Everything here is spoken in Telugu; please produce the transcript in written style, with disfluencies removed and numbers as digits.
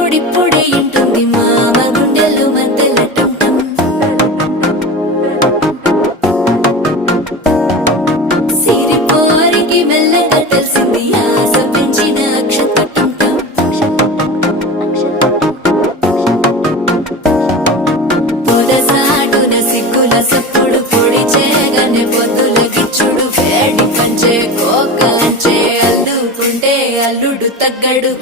ఇప్పుడిప్పుడే ఇంటుంది మామ గుండెలు మధ్యల టం సిరిపోరికి మెల్లగా తెలిసింది ఆశ పెంచిన అక్షతటం పొదసాటున సిగ్గుల సప్పుడు పొడి చేయగానే పొద్దుల గిచ్చుడు వేడి పంచే కోకలంచే అల్లుకుంటే అల్లుడు తగ్గడు